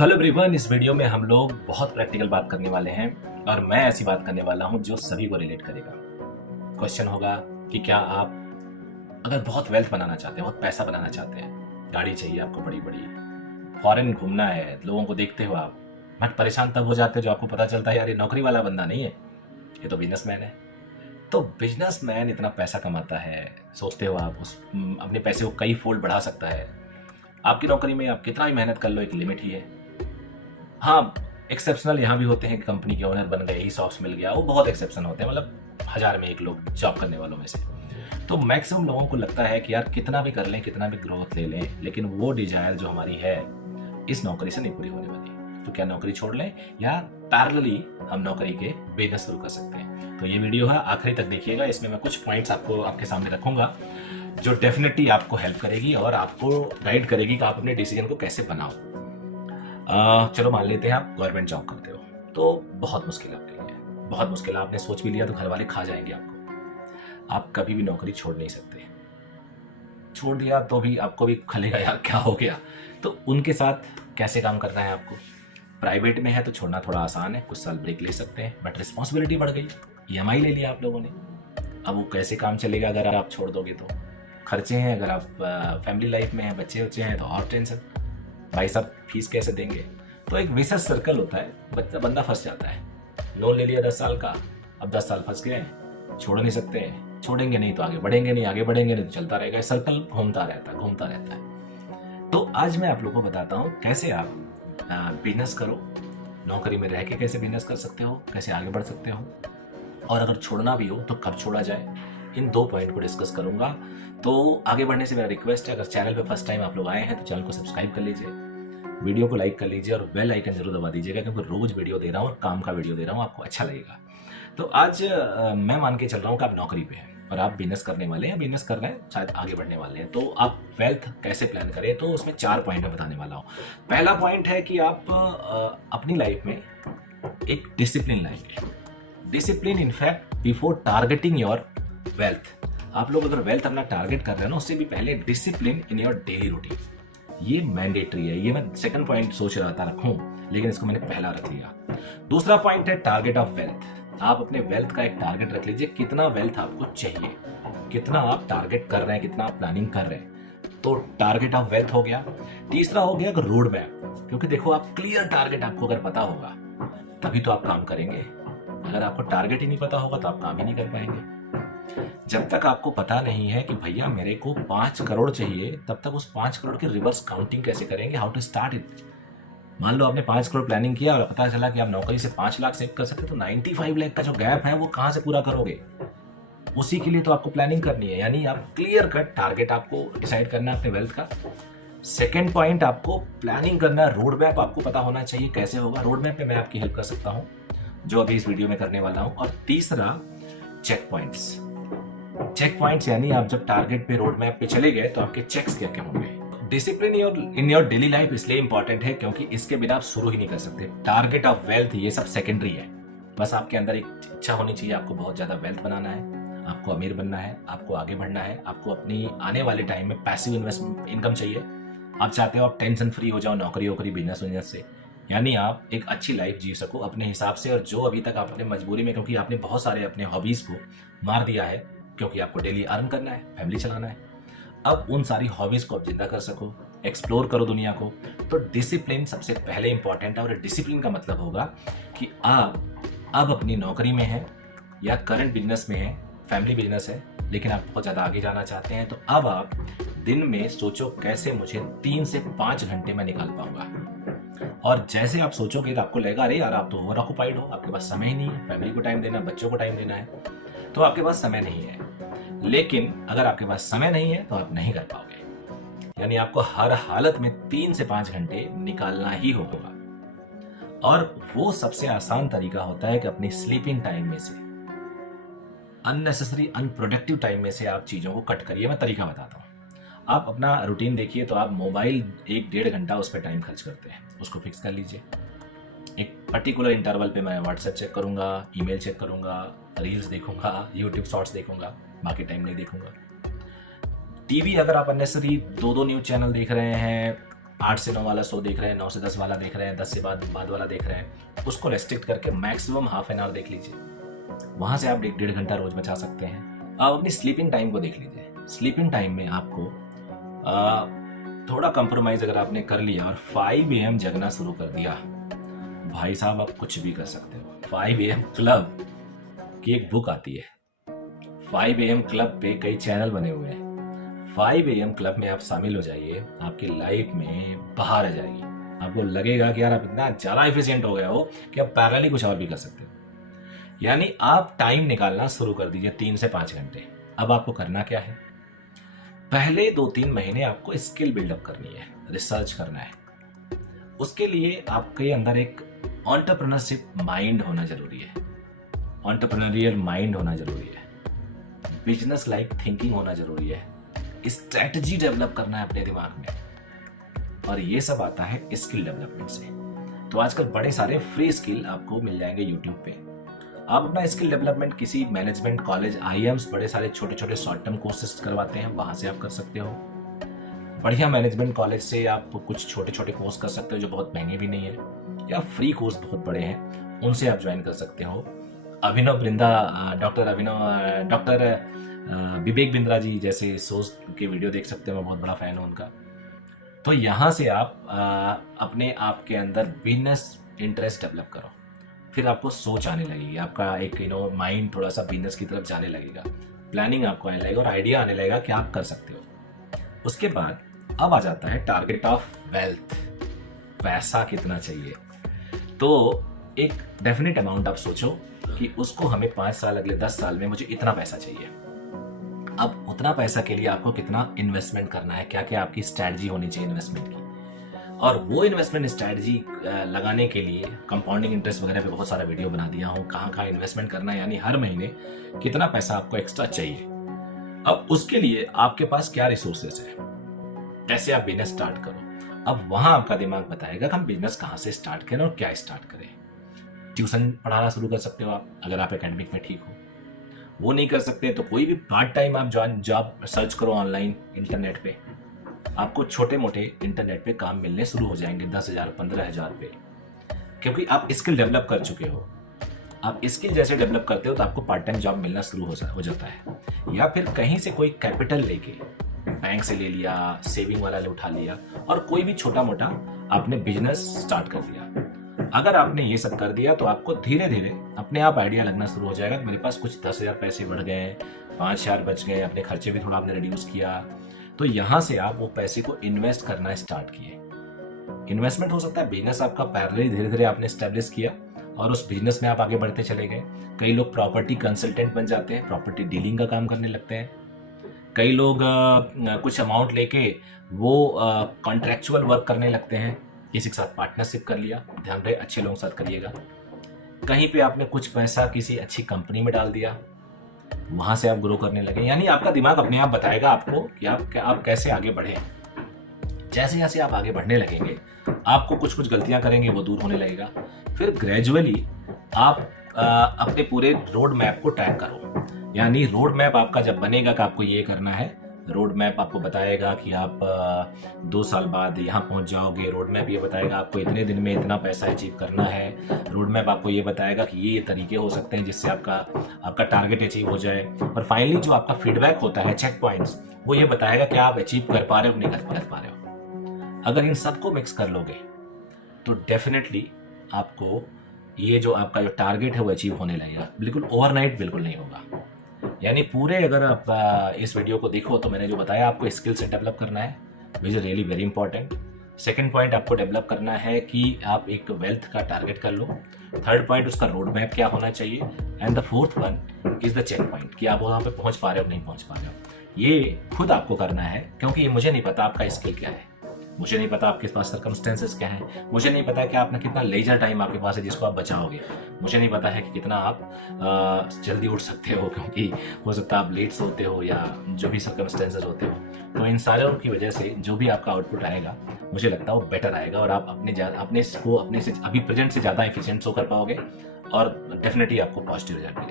So hello everyone, इस video में हम लोग बहुत प्रैक्टिकल बात करने वाले हैं और मैं ऐसी बात करने वाला हूं जो सभी को रिलेट करेगा। क्वेश्चन होगा कि क्या आप अगर बहुत वेल्थ बनाना चाहते हैं, बहुत पैसा बनाना चाहते हैं, गाड़ी चाहिए आपको बड़ी बड़ी, फॉरेन घूमना है, लोगों को देखते हो आप बट परेशान तब हो जाते हो जो आपको पता चलता है यार ये नौकरी वाला बंदा नहीं है, ये तो बिजनेसमैन है। तो बिजनेसमैन इतना पैसा कमाता है, सोचते हो आप उस अपने पैसे को कई फोल्ड बढ़ा सकता है। आपकी नौकरी में आप कितना भी मेहनत कर लो, एक लिमिट ही है। हाँ, एक्सेप्शनल यहाँ भी होते हैं कि कंपनी के ओनर बन गए, ही सॉफ्ट मिल गया, वो बहुत एक्सेप्शन होते हैं, मतलब 1000 में एक लोग जॉब करने वालों में से। तो मैक्सिमम लोगों को लगता है कि यार कितना भी कर लें, कितना भी ग्रोथ ले लें, लेकिन वो डिजायर जो हमारी है इस नौकरी से नहीं पूरी होने वाली। तो क्या नौकरी छोड़ लें या पैरेलली हम नौकरी के बिजनेस शुरू कर सकते हैं। तो ये वीडियो है, आखिरी तक देखिएगा। इसमें मैं कुछ पॉइंट्स आपको आपके सामने रखूंगा जो डेफिनेटली आपको हेल्प करेगी और आपको गाइड करेगी कि आप अपने डिसीजन को कैसे बनाओ। चलो मान लेते हैं आप गवर्नमेंट जॉब करते हो, तो बहुत मुश्किल आपके लिए, बहुत मुश्किल। आपने सोच भी लिया तो घर वाले खा जाएंगे आपको। आप कभी भी नौकरी छोड़ नहीं सकते, छोड़ दिया तो भी आपको भी खलेगा यार क्या हो गया। तो उनके साथ कैसे काम करना है आपको। प्राइवेट में है तो छोड़ना थोड़ा आसान है, कुछ साल ब्रेक ले सकते हैं, बट रिस्पॉन्सिबिलिटी बढ़ गई, EMI ले लिया आप लोगों ने। अब वो कैसे काम चलेगा अगर आप छोड़ दोगे तो। खर्चे हैं, अगर आप फैमिली लाइफ में हैं, बच्चे बच्चे हैं तो और टेंशन, भाई साहब फीस कैसे देंगे। तो एक विशेष सर्कल होता है, बंदा फंस जाता है। लोन ले लिया 10 साल का, अब 10 साल फंस गए, छोड़ नहीं सकते, छोड़ेंगे नहीं तो आगे बढ़ेंगे नहीं, आगे बढ़ेंगे नहीं तो चलता रहेगा, सर्कल घूमता रहता है। तो आज मैं आप लोगों को बताता हूँ कैसे आप बिजनेस करो, नौकरी में रह के कैसे बिजनेस कर सकते हो, कैसे आगे बढ़ सकते हो, और अगर छोड़ना भी हो तो कब छोड़ा जाए। इन 2 पॉइंट को डिस्कस करूंगा। तो आगे बढ़ने से मेरा रिक्वेस्ट है, अगर चैनल पे फर्स्ट टाइम आप लोग आए हैं तो चैनल को सब्सक्राइब कर लीजिए, वीडियो को लाइक कर लीजिए और बेल आइकन जरूर दबा दीजिएगा, क्योंकि रोज वीडियो दे रहा हूँ और काम का वीडियो दे रहा हूँ, आपको अच्छा लगेगा। तो आज मैं मान के चल रहा हूँ कि आप नौकरी पे हैं और आप बिजनेस करने वाले हैं, बिजनेस कर रहे हैं, शायद आगे बढ़ने वाले हैं। तो आप वेल्थ कैसे प्लान करें, तो उसमें 4 पॉइंट मैं बताने वाला हूँ। पहला पॉइंट है कि आप अपनी लाइफ में एक डिसिप्लिन लाएंगे। Discipline in fact before targeting your wealth. आप लोग अगर वेल्थ अपना टारगेट कर रहे हैं ना, उससे भी पहले discipline in your daily routine, ये मैंडेटरी है। ये मैं सेकंड पॉइंट सोच रहा था रखूं, लेकिन इसको मैंने पहला रख लिया। दूसरा पॉइंट है टारगेट ऑफ वेल्थ। आप अपने वेल्थ का एक टारगेट रख लीजिए, कितना वेल्थ आपको चाहिए, कितना आप टारगेट कर रहे हैं, कितना आप प्लानिंग कर रहे हैं। तो टारगेट ऑफ वेल्थ हो गया। तीसरा हो गया रोड मैप, क्योंकि देखो आप क्लियर टारगेट आपको अगर पता होगा तभी तो आप काम करेंगे। अगर आपको टारगेट ही नहीं पता होगा तो आप काम ही नहीं कर पाएंगे। जब तक आपको पता नहीं है कि भैया मेरे को 5 करोड़ चाहिए, तब तक उस 5 करोड़ की रिवर्स काउंटिंग कैसे करेंगे, हाउ टू स्टार्ट इट। मान लो आपने 5 करोड़ प्लानिंग किया और पता चला कि आप नौकरी से 5 लाख सेव कर सकते, तो 95 लाख का जो गैप है वो कहां से पूरा करोगे। उसी के लिए तो आपको प्लानिंग करनी है, यानी आप क्लियर कट टारगेट आपको डिसाइड करना है अपने वेल्थ का। सेकेंड पॉइंट, आपको प्लानिंग करना है, रोड मैप आपको पता होना चाहिए कैसे होगा। रोड मैप पे मैं आपकी हेल्प कर सकता हूँ, जो अभी इस वीडियो में करने वाला हूँ। और तीसरा चेक पॉइंट्स। चेक पॉइंट्स यानी आप जब टारगेट पे रोड मैप पे चले गए तो आपके चेक्स क्या क्या होंगे। Discipline in your daily life इसलिए इंपॉर्टेंट है क्योंकि इसके बिना आप शुरू ही नहीं कर सकते। टारगेट ऑफ वेल्थ ये सब सेकेंडरी है, बस आपके अंदर एक इच्छा होनी चाहिए, आपको बहुत ज्यादा वेल्थ बनाना है, आपको अमीर बनना है, आपको आगे बढ़ना है, आपको अपनी आने वाले टाइम में पैसिव इन्वेस्टमेंट इनकम चाहिए। आप चाहते हो आप टेंशन फ्री हो जाओ नौकरी बिजनेस से, यानी आप एक अच्छी लाइफ जी सको अपने हिसाब से। और जो अभी तक आपने मजबूरी में, क्योंकि आपने बहुत सारे अपने हॉबीज को मार दिया है, क्योंकि आपको डेली अर्न करना है, फैमिली चलाना है, अब उन सारी हॉबीज को आप जिंदा कर सको, एक्सप्लोर करो दुनिया को। तो डिसिप्लिन सबसे पहले इंपॉर्टेंट है। और डिसिप्लिन का मतलब होगा कि आप अब अपनी नौकरी में हैं या करंट बिजनेस में हैं, फैमिली बिजनेस है, लेकिन आप बहुत ज़्यादा आगे जाना चाहते हैं, तो अब आप दिन में सोचो कैसे मुझे 3 से 5 घंटे में निकाल पाऊंगा। और जैसे आप सोचोगे तो आपको लगेगा अरे यार आप तो ओवर ऑक्युपाइड हो, आपके पास समय ही नहीं है, फैमिली को टाइम देना, बच्चों को टाइम देना है, तो आपके पास समय नहीं है। लेकिन अगर आपके पास समय नहीं है तो आप नहीं कर पाओगे, यानी आपको हर हालत में 3 से 5 घंटे निकालना ही होगा। और वो सबसे आसान तरीका होता है कि अपनी स्लीपिंग टाइम में से, अननेसेसरी अनप्रोडक्टिव टाइम में से आप चीजों को कट करिए। मैं तरीका बताता हूँ। आप अपना रूटीन देखिए, तो आप मोबाइल 1-1.5 घंटा उस पर टाइम खर्च करते हैं, उसको फिक्स कर लीजिए। एक पर्टिकुलर इंटरवल पे मैं व्हाट्सएप चेक करूंगा, ईमेल चेक करूंगा, रील्स देखूंगा, यूट्यूब शॉर्ट्स देखूंगा, बाकी टाइम नहीं देखूंगा। टीवी अगर आप अननेसेसरी 2-2 न्यूज चैनल देख रहे हैं, 8 से 9 वाला शो देख रहे हैं, 9 से 10 वाला देख रहे हैं, 10 से बाद वाला देख रहे हैं, उसको रेस्ट्रिक्ट करके मैक्सिमम हाफ एन आवर देख लीजिए। वहाँ से आप 1.5 घंटा रोज बचा सकते हैं। आप अपनी स्लीपिंग टाइम को देख लीजिए। स्लीपिंग टाइम में आपको थोड़ा कंप्रोमाइज अगर आपने कर लिया और 5 AM जगना शुरू कर दिया, भाई साहब आप कुछ भी कर सकते हो। 5 AM क्लब की एक बुक आती है, 5 AM क्लब पे कई चैनल बने हुए हैं। 5 AM क्लब में आप शामिल हो जाइए, आपकी लाइफ में बाहर आ जाएगी। आपको लगेगा कि यार आप इतना ज़्यादा एफिशिएंट हो गए हो कि आप पैरेलली कुछ और भी कर सकते हो। यानी आप टाइम निकालना शुरू कर दीजिए 3 से 5 घंटे। अब आपको करना क्या है, पहले 2-3 महीने आपको स्किल बिल्डअप करनी है, रिसर्च करना है। उसके लिए आपके अंदर एक एंटरप्रेन्योरशिप माइंड होना जरूरी है, एंटरप्रेन्योरियल माइंड होना जरूरी है, बिजनेस लाइक थिंकिंग होना जरूरी है, स्ट्रेटजी डेवलप करना है अपने दिमाग में, और ये सब आता है स्किल डेवलपमेंट से। तो आजकल बड़े सारे फ्री स्किल आपको मिल जाएंगे यूट्यूब पे। आप अपना स्किल डेवलपमेंट किसी मैनेजमेंट कॉलेज, IIMs बड़े सारे छोटे छोटे शॉर्ट टर्म कोर्सेज करवाते हैं, वहां से आप कर सकते हो। बढ़िया मैनेजमेंट कॉलेज से आप कुछ छोटे छोटे कोर्स कर सकते हो जो बहुत महंगे भी नहीं है, या फ्री कोर्स बहुत बड़े हैं, उनसे आप ज्वाइन कर सकते हो। डॉक्टर विवेक बिंद्रा जी जैसे सोच के वीडियो देख सकते हो, मैं बहुत बड़ा फैन हूँ उनका। तो यहाँ से आप अपने आप के अंदर बिजनेस इंटरेस्ट डेवलप करो, फिर आपको सोच आने लगेगी, आपका एक माइंड थोड़ा सा बिजनेस की तरफ जाने लगेगा, प्लानिंग आपको आने लगेगा और आइडिया आने लगेगा कि आप कर सकते हो। उसके बाद अब आ जाता है टारगेट ऑफ वेल्थ, पैसा कितना चाहिए। तो एक डेफिनेट अमाउंट आप सोचो कि उसको हमें 5 साल, अगले 10 साल में मुझे इतना पैसा चाहिए। अब उतना पैसा के लिए आपको कितना इन्वेस्टमेंट करना है, क्या क्या आपकी स्ट्रैटेजी होनी चाहिए इन्वेस्टमेंट की, और वो इन्वेस्टमेंट स्ट्रैटेजी लगाने के लिए कंपाउंडिंग इंटरेस्ट वगैरह पे बहुत सारा वीडियो बना दिया हूँ, कहाँ कहाँ इन्वेस्टमेंट करना है, यानी हर महीने कितना पैसा आपको एक्स्ट्रा चाहिए। अब उसके लिए आपके पास क्या रिसोर्सेज है, कैसे आप बिजनेस स्टार्ट करो। अब वहां आपका दिमाग बताएगा कि हम बिजनेस कहाँ से स्टार्ट करें और क्या स्टार्ट करें। ट्यूशन पढ़ाना शुरू कर सकते हो आप, अगर आप एकेडमिक में ठीक हो। वो नहीं कर सकते तो कोई भी पार्ट टाइम आप जॉब सर्च करो ऑनलाइन इंटरनेट पे, आपको छोटे मोटे इंटरनेट पे काम मिलने शुरू हो जाएंगे 10,000 15,000 पे, क्योंकि आप स्किल डेवलप कर चुके हो। आप स्किल जैसे डेवलप करते हो तो आपको पार्ट टाइम जॉब मिलना शुरू हो जाता है, या फिर कहीं से कोई कैपिटल लेके बैंक से ले लिया, सेविंग वाला उठा लिया और कोई भी छोटा मोटा आपने बिजनेस स्टार्ट कर दिया। अगर आपने ये सब कर दिया तो आपको धीरे धीरे अपने आप आइडिया लगना शुरू हो जाएगा, मेरे पास कुछ 10,000 पैसे बढ़ गए, 5,000 बच गए, अपने खर्चे भी थोड़ा आपने रिड्यूस किया, तो यहाँ से आप वो पैसे को इन्वेस्ट करना स्टार्ट किए। इन्वेस्टमेंट हो सकता है बिजनेस आपका पैरेलली धीरे धीरे आपने स्टैब्लिश किया और उस बिजनेस में आप आगे बढ़ते चले गए। कई लोग प्रॉपर्टी कंसल्टेंट बन जाते हैं, प्रॉपर्टी डीलिंग का काम करने लगते हैं। कई लोग कुछ अमाउंट लेके वो कॉन्ट्रेक्चुअल वर्क करने लगते हैं, किसी के साथ पार्टनरशिप कर लिया, ध्यान रहे अच्छे लोगों के साथ करिएगा। कहीं पे आपने कुछ पैसा किसी अच्छी कंपनी में डाल दिया, वहां से आप ग्रो करने लगे। यानी आपका दिमाग अपने आप बताएगा आपको कि आप कैसे आगे बढ़े। जैसे जैसे आप आगे बढ़ने लगेंगे आपको कुछ कुछ गलतियां करेंगे वो दूर होने लगेगा, फिर ग्रेजुअली आप अपने पूरे रोड मैप को ट्रैक करो। यानी रोड मैप आपका जब बनेगा कि आपको ये करना है, रोड मैप आपको बताएगा कि आप 2 साल बाद यहाँ पहुँच जाओगे, रोड मैप ये बताएगा आपको इतने दिन में इतना पैसा अचीव करना है, रोड मैप आपको ये बताएगा कि ये तरीके हो सकते हैं जिससे आपका टारगेट अचीव हो जाए, और फाइनली जो आपका फीडबैक होता है, चेक पॉइंट्स, वो ये बताएगा कि आप अचीव कर पा रहे हो नहीं कर पा रहे हो। अगर इन सबको मिक्स कर लोगे तो डेफिनेटली आपको ये जो आपका जो टारगेट है वो अचीव होने लगेगा। बिल्कुल ओवरनाइट बिल्कुल नहीं होगा। यानी पूरे अगर आप इस वीडियो को देखो तो मैंने जो बताया आपको स्किल से डेवलप करना है, which is really very important. Second point आपको डेवलप करना है कि आप एक वेल्थ का टारगेट कर लो। थर्ड पॉइंट उसका रोड मैप क्या होना चाहिए, and the fourth one is the check point कि आप वहाँ पे पहुँच पा रहे हो नहीं पहुँच पा रहे हो। ये खुद आपको करना है, क्योंकि ये मुझे नहीं पता आपका स्किल क्या है, मुझे नहीं पता आपके पास सर्कमस्टेंसेस क्या है, मुझे नहीं पता कि आपने कितना लेजर टाइम आपके पास है जिसको आप बचाओगे, मुझे नहीं पता है कि कितना आप जल्दी उठ सकते हो, क्योंकि हो सकता है आप लेट सोते हो या जो भी सर्कमस्टेंसेस होते हो। तो इन सारों की वजह से जो भी आपका आउटपुट आएगा मुझे लगता है वो बेटर आएगा और आप अपने से अभी प्रेजेंट से ज़्यादा एफिशिएंट शो कर पाओगे और डेफिनेटली आपको पॉजिटिव रिजल्ट मिलेगा।